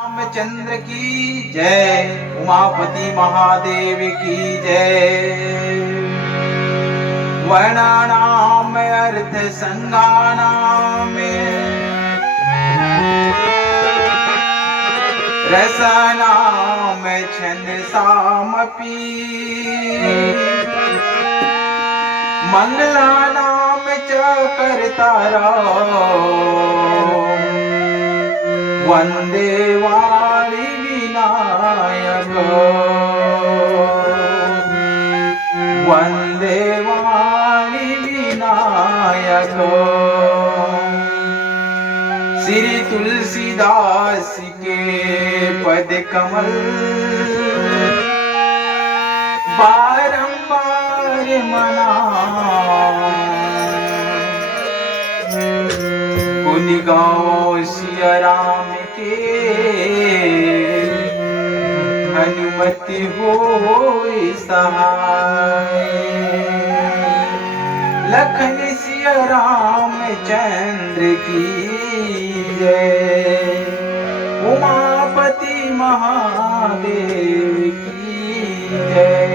रामचंद्र की जय, उमापति महादेव की जय। वर्णानाम अर्थ संगानाम रसनाम छंद सामपि मंगलानाम च कर्तारा वंदे वाणी विनायक वंदे वाणी विनायक। श्री तुलसीदास के पद कमल बारंबार मनाओ, गुण गाओ सिया राम के हनुमति होय सहाय। लखन सिया रामचंद्र की जय, उमापति महादेव की जय।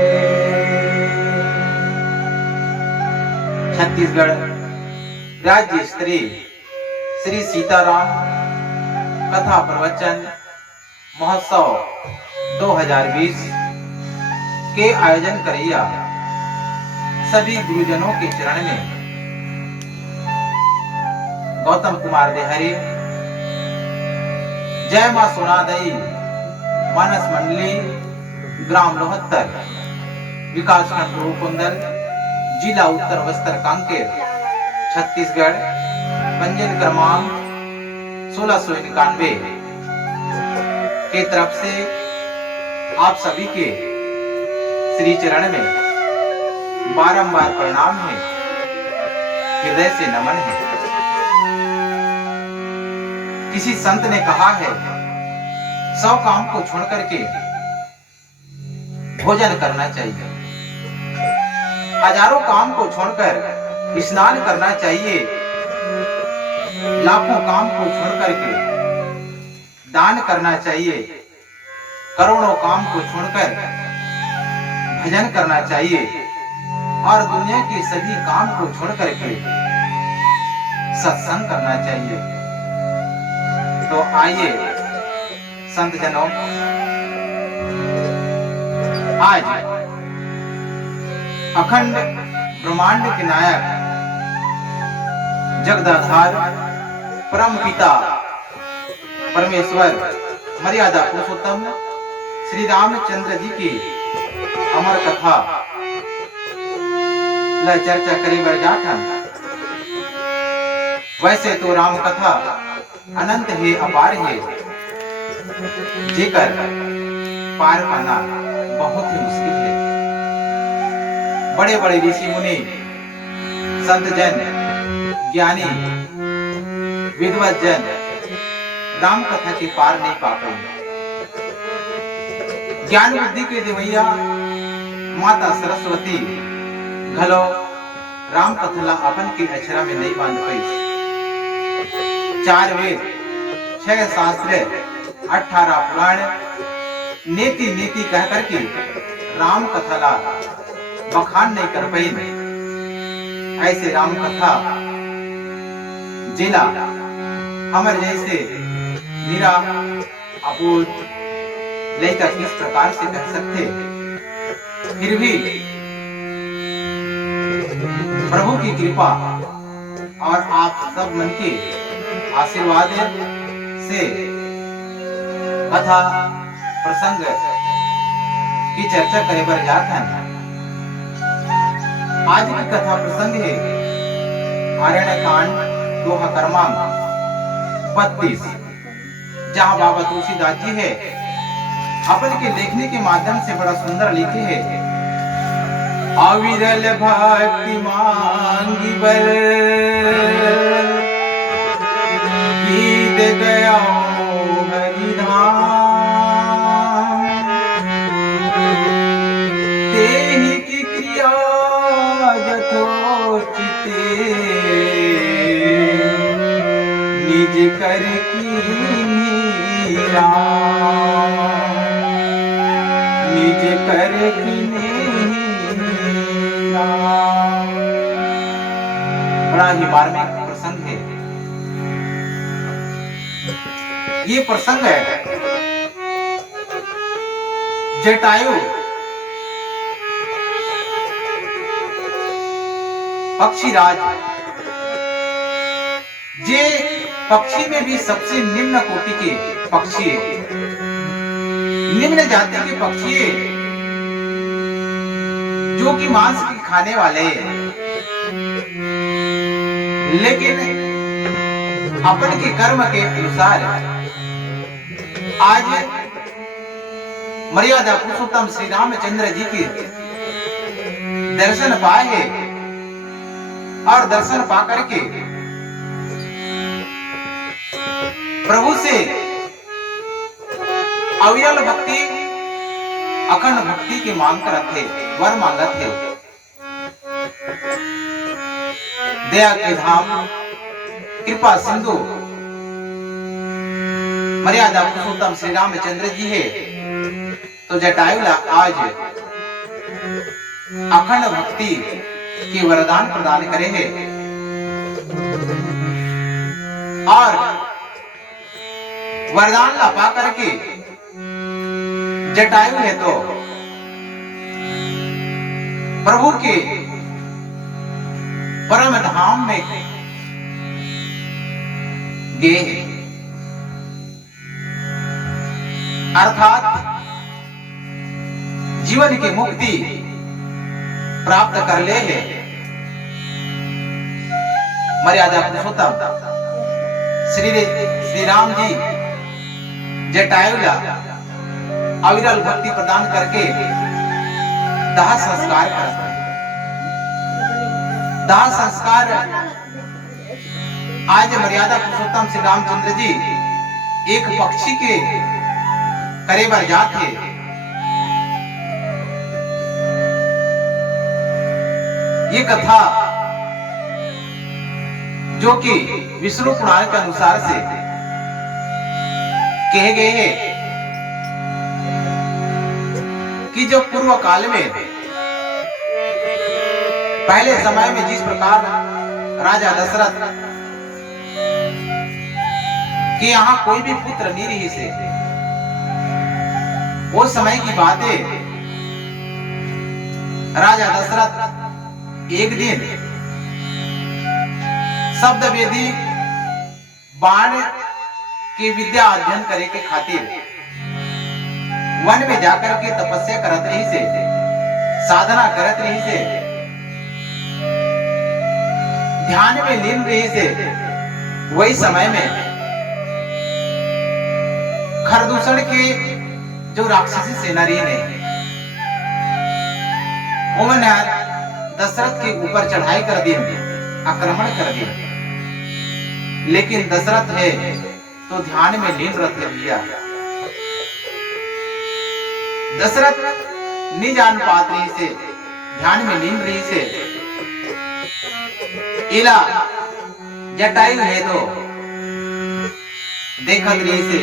छत्तीसगढ़ राज्य स्तरीय श्री सीताराम कथा प्रवचन महोत्सव 2020 के आयोजन करिया सभी गुरुजनों के चरण में गौतम कुमार देहरी, जय मां सोनादई मानस मंडली, ग्राम लोहत्तर, विकासखंड कुंदल, जिला उत्तर बस्तर कांकेर, छत्तीसगढ़, पंजीयन क्रमांक 1691 के तरफ से आप सभी के श्री चरण में बारंबार प्रणाम है, हृदय से नमन है। किसी संत ने कहा है, 100 काम को छोड़ करके भोजन करना चाहिए, हजारों काम को छोड़कर स्नान करना चाहिए, लाखों काम को छोड़ करके दान करना चाहिए, करोड़ों काम को छोड़कर भजन करना चाहिए और दुनिया के सभी काम को छोड़ करके सत्संग करना चाहिए। तो आइए संत जनों, आज अखंड ब्रह्मांड के नायक जगदाधार परम पिता परमेश्वर मर्यादा पुरुषोत्तम श्री रामचंद्र जी की अमर कथा ला चर्चा करे बर जाठन। वैसे तो राम कथा अनंत है, अपार है, जेकर पार पाना बहुत ही मुश्किल है। बड़े बड़े ऋषि मुनि, संत जन, ज्ञानी, विद्वत जन राम कथा के पार नहीं पा पाए। ज्ञान बुद्धि के देवैया माता सरस्वती घलो राम कथा ला अपन के अक्षरा में नहीं बांध पाई। 4 वेद, 6 शास्त्र, 18 पुराण, नीति नीति कह करके राम कथा ला बखान नहीं कर पाई। ऐसे राम कथा जिला हमर जैसे निरा अबूझ लेकर किस प्रकार से कह सकते, फिर भी प्रभु की कृपा और आप सब मन के आशीर्वाद से कथा प्रसंग की चर्चा करे बर जात हैं। आज की कथा प्रसंग है आरण्य कांड दोहा क्रमांक 32, जहाँ बाबा तुलसीदास जी है अपन के लेखने के माध्यम से बड़ा सुंदर लिखे है। अविरल भक्ति मांगी बर गीत गया हरिधाम, तेहि की क्रिया यथोचिते निज कर की राम निज कर किने राम। बड़ा ही मार्मिक प्रसंग है। ये प्रसंग है जटायु पक्षीराज, जे पक्षी में भी सबसे निम्न कोटि के पक्षी है, निम्न जाति के पक्षी है, जो कि मांस के खाने वाले हैं, लेकिन अपन के कर्म के अनुसार आज मर्यादा पुरुषोत्तम श्री रामचंद्र जी के दर्शन पाए हैं और दर्शन पा करके प्रभु से अविरल भक्ति अखंड भक्ति की मांग करत थे, वर मांगत थे। दया के धाम कृपा सिंधु मर्यादा पुरुषोत्तम श्री रामचंद्र जी है, तो जटायु आज अखंड भक्ति की वरदान प्रदान करे हैं और वरदान ला पा करके जटायु है तो प्रभु के परम धाम में गए, अर्थात जीवन की मुक्ति प्राप्त कर ले है। मर्यादा पुरुषोत्तम श्री राम जी जटायु अविरल भक्ति प्रदान करके दाह संस्कार करते हैं। दाह संस्कार आज मर्यादा पुरुषोत्तम श्री रामचंद्र जी एक पक्षी के करे बर जाते, ये कथा जो कि विष्णु पुराण के अनुसार से कहे गए हैं कि जब पूर्व काल में पहले समय में जिस प्रकार राजा दशरथ कि यहाँ कोई भी पुत्र नहीं रही से, वो समय की बातें राजा दशरथ एक दिन शब्द वेदी बाण की विद्या अध्ययन करे के खातिर वन में जाकर के तपस्या करत रही से, साधना करत रही से, ध्यान में लीन रही से, वही समय में खरदूषण के जो राक्षसी सेना रही ने उन्होंने दशरथ के ऊपर चढ़ाई कर दी, आक्रमण कर दिया। लेकिन दशरथ है तो ध्यान में लीन रहते भैया, दशरथ नहीं जान पात रही से, ध्यान में लीन रही से, इला जटायु है तो देखत रही से,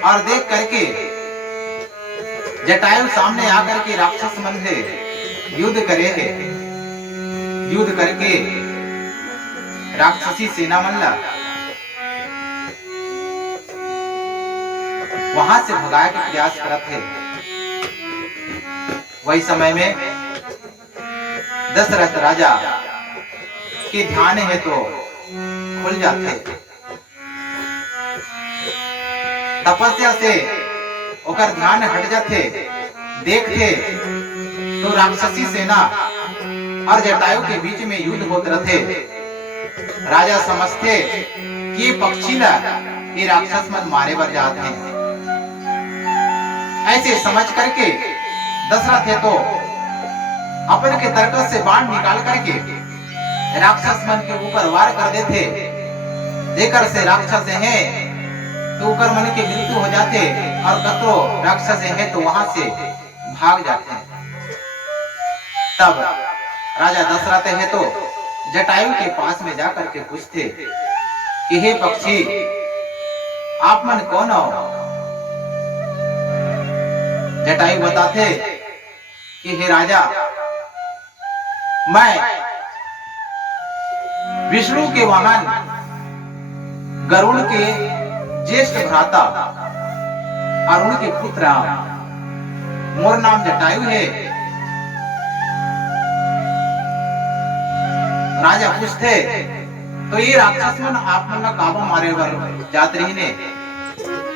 और देख करके जटायु सामने आकर के राक्षस मन से युद्ध करे है, युद्ध करके राक्षसी सेना मन ला वहां से भगाए के प्रयास करत है। वही समय में दशरथ राजा के ध्यान है तो खुल जाते, तपस्या से ओकर ध्यान हट जाते, देखते तो राक्षसी सेना और जटायु के बीच में युद्ध होते रहते। राजा समझते कि ये पक्षी ला ये राक्षस मन मारे बर जाते हैं। ऐसे समझ करके दशरथ है तो अपन के तरकस से बाण निकाल करके राक्षस मन के ऊपर वार कर देते, देकर से राक्षस है तो ऊपर मन की मृत्यु हो जाते और कतरो राक्षस है तो वहां से भाग जाते हैं। तब राजा दशरथ है तो जटायु के पास में जाकर के पूछते कि हे पक्षी, आप मन कौन हो? जटायु बताते कि हे राजा, मैं विष्णु के वाहन गरुड़ के ज्येष्ठ भ्राता अरुण के पुत्र, मोर नाम जटायु है। राजा पूछते तो ये राक्षस मन आप मन का काबा मारे बर जात रही ने।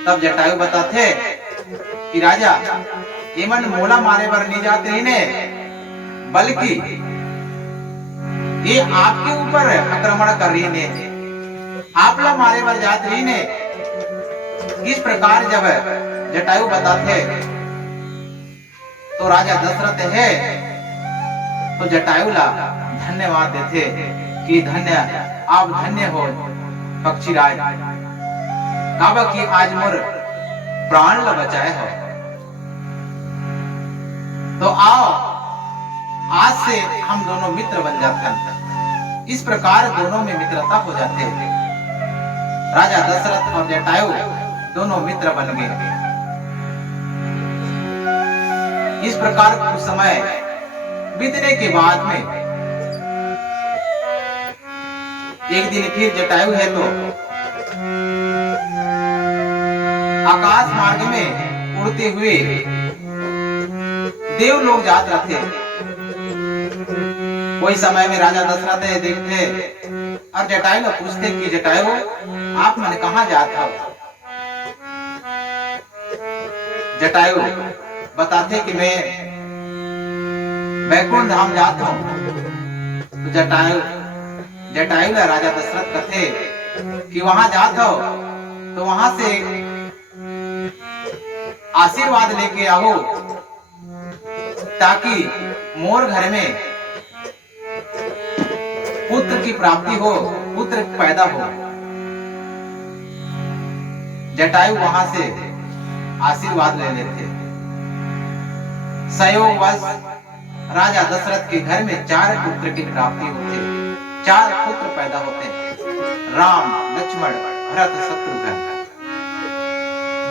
तब जटायु बताते कि राजा, ये मन मोला मारे बर नहीं जात रही ने, बल्कि ये आपके ऊपर आक्रमण कर रही ने, आप ला मारे बर जात रही ने। इस प्रकार जब जटायु बताते तो राजा दशरथ है तो जटायु ला धन्यवाद देते कि धन्य, आप धन्य हो पक्षीराज, काबा की आज मोर प्राण ला बचाए हो। तो आओ आज से हम दोनों मित्र बन जाते हैं। इस प्रकार दोनों में मित्रता हो जाते हैं। राजा दशरथ और जटायु दोनों मित्र बन गए। इस प्रकार कुछ समय बीतने के बाद में एक दिन फिर जटायु है तो आकाश मार्ग में उड़ते हुए देव लोग जात रहते। कोई समय में राजा दशरथ देखते और जटायु पूछते कि जटायु, आप मन कहाँ जात हो? जटायु बताते कि मैं बैकुंठ धाम जाता हूं। तो जटायु राजा दशरथ कहते कि वहां जाता हो तो वहां से आशीर्वाद लेके आओ, ताकि मोर घर में पुत्र की प्राप्ति हो, पुत्र पैदा हो। जटायु वहां से आशीर्वाद ले लेते। संयोगवश राजा दशरथ के घर में 4 पुत्र की प्राप्ति होती। 4 पुत्र पैदा होते, राम, लक्ष्मण, भरत, शत्रुघ्न।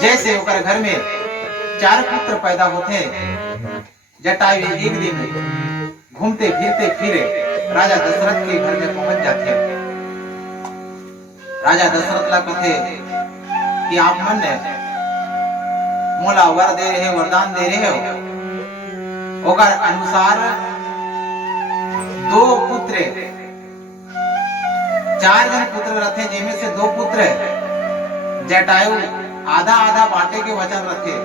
जैसे होकर घर में 4 पुत्र पैदा होते, जटायु एक दिन घूमते फिरते फिरे राजा दशरथ के घर में पहुंच जाते। राजा दशरथ ला कहते कि आप मन मोला वर दे रहे, वरदान दे रहे हो। ओकर अनुसार 2 पुत्र, 4 जन पुत्र रहते, जिनमें से 2 पुत्र जटायु आधा आधा बांटे के वचन रखे।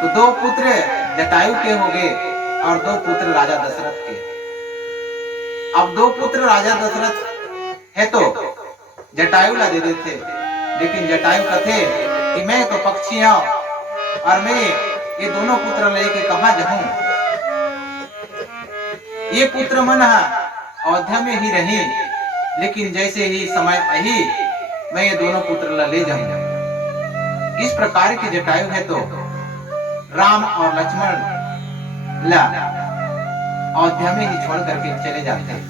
तो 2 पुत्र जटायु के हो गए और 2 पुत्र राजा दशरथ के। अब 2 पुत्र राजा दशरथ है तो जटायु ला दे देते, लेकिन जटायु कहते कि मैं तो पक्षी हूं और मैं ये दोनों पुत्र लेके कहां जाऊं? ये पुत्र मन अयोध्या में ही रही, लेकिन जैसे ही समय आई मैं ये दोनों पुत्र ला ले जाऊंगा। इस प्रकार की जटायु है तो राम और लक्ष्मण ला अयोध्या में ही छोड़ करके चले जाते हैं।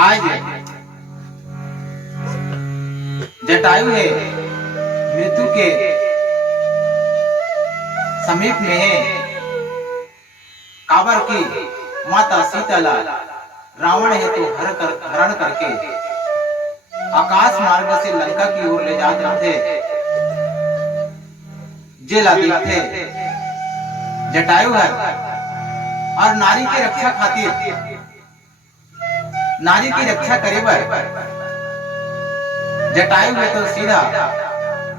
आज जटायु है मृत्यु के समीप में है। काबर की माता सीता ला रावण है तो हरण करके आकाश मार्ग से लंका की ओर ले जाते रहते। जेला देखते जटायु है और नारी की रक्षा खातिर, नारी की रक्षा करे बर जटायु है तो सीधा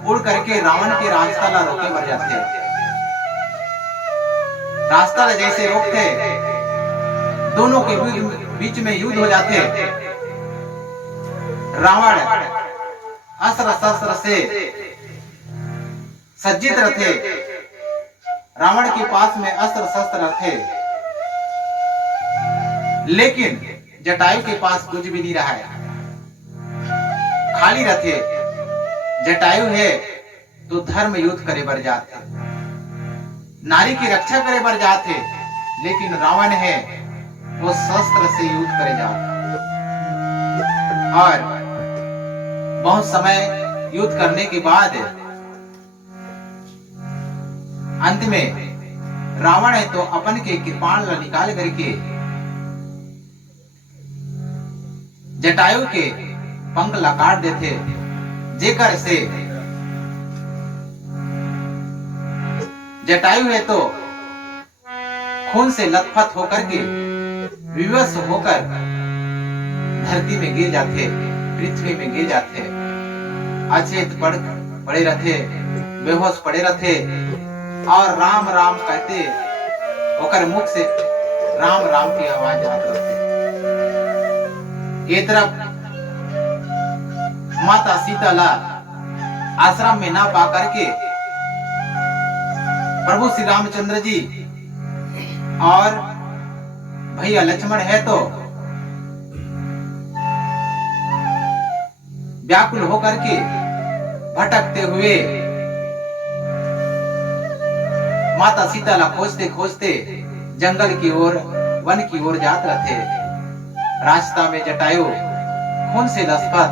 उड़ करके रावण के रास्ता ला रोके बर जाते। रास्ता ला जैसे रोकते, दोनों के बीच में युद्ध हो जाते। रावण अस्त्र शस्त्र से सज्जित रहते, रावण के पास में अस्त्र शस्त्र रहते, लेकिन जटायु के पास कुछ भी नहीं रहा है, खाली रहते। जटायु है तो धर्म युद्ध करे बर जाते, नारी की रक्षा करे बर जाते, लेकिन रावण है वो शस्त्र से युद्ध करे जाते। और बहुत समय युद्ध करने के बाद अंत में रावण है तो अपन के कृपाण ला निकाल करके जटायु के पंख ला काट देते, जेकर से जटायु है तो खून से लथपथ होकर के विवश होकर धरती में गिर जाते, पृथ्वी में गिर जाते, अचेत पड़े रहते, बेहोश पड़े रहते और राम राम कहते होकर मुख से राम राम की आवाज आती रहती। ये तरफ माता सीता ला आश्रम में ना पा करके प्रभु श्री रामचंद्र जी और भैया लक्ष्मण है तो व्याकुल होकर के भटकते हुए माता सीता ला खोजते खोजते जंगल की ओर, वन की ओर जाते रहते। रास्ता में जटायु खून से लथपथ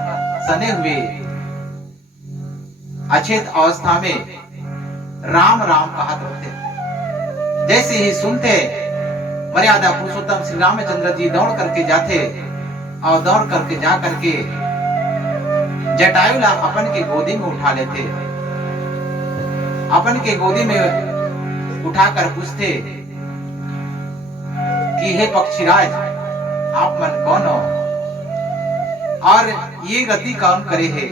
सने हुए अचेत अवस्था में राम राम कहत रहते। जैसे ही सुनते मर्यादा पुरुषोत्तम श्री रामचंद्र जी दौड़ करके जाते और दौड़ करके जा करके जटायु ला अपन के गोदी में उठा लेते, अपन के गोदी में उठाकर पूछते कि हे पक्षीराज, आप मन कौन हो और ये गति कौन करे है।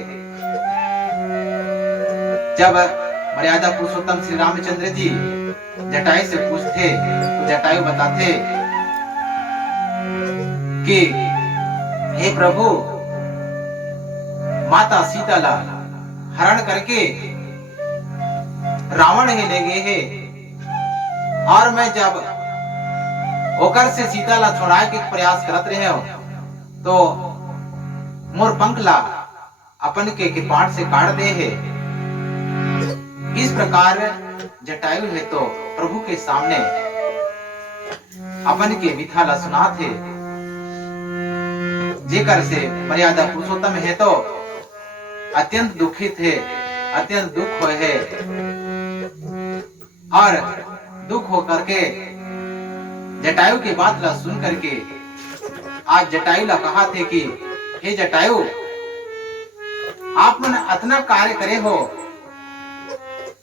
जब मर्यादा पुरुषोत्तम श्री रामचंद्र जी जटायु से पूछते तो जटायु बताते कि हे प्रभु, माता सीता ला हरण करके रावण ही ले गए हैं और मैं जब ओकर से सीता ला छुड़ाए के प्रयास करत रहे हो तो मोर पंख ला अपन के कृपाण से काट दे है। इस प्रकार जटायु है तो प्रभु के सामने अपन के विथा ला सुना थे, जेकर से मर्यादा पुरुषोत्तम है तो अत्यंत दुखित है, अत्यंत दुख हो है और दुख होकर के जटायु की बात ला सुन करके आज जटायु ला कहा थे कि हे जटायु, आप मन इतना कार्य करे हो,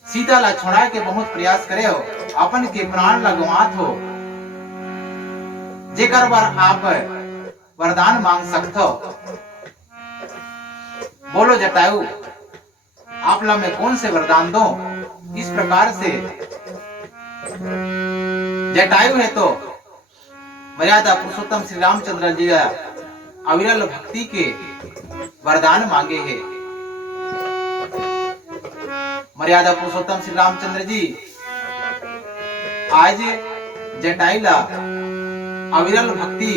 सीता ला छुड़ाए के बहुत प्रयास करे हो, अपन के प्राण ला गंवात हो, जेकर बार आप वरदान मांग सकते हो। बोलो जटायु, आप ला मैं कौन से वरदान दो। इस प्रकार से जटायु है तो मर्यादा पुरुषोत्तम श्री रामचंद्र जी अविरल भक्ति के वरदान मांगे हैं। मर्यादा पुरुषोत्तम श्री रामचंद्र जी आज जटायु ला अविरल भक्ति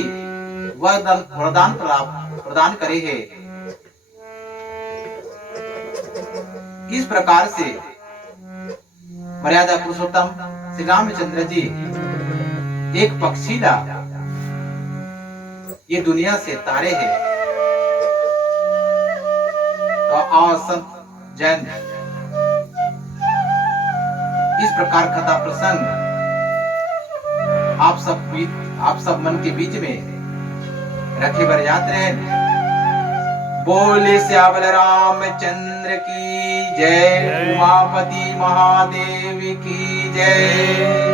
वरदान प्रदान करे है। इस प्रकार से मर्यादा पुरुषोत्तम श्री रामचंद्र जी एक पक्षी ला ये दुनिया से तारे हैं। तो आओ संत जैन इस प्रकार कथा प्रसंग आप सब मन के बीच में रखे बर जाते रहे। बोले श्यावल रामचंद्र की जय, उमापति महादेव की जय।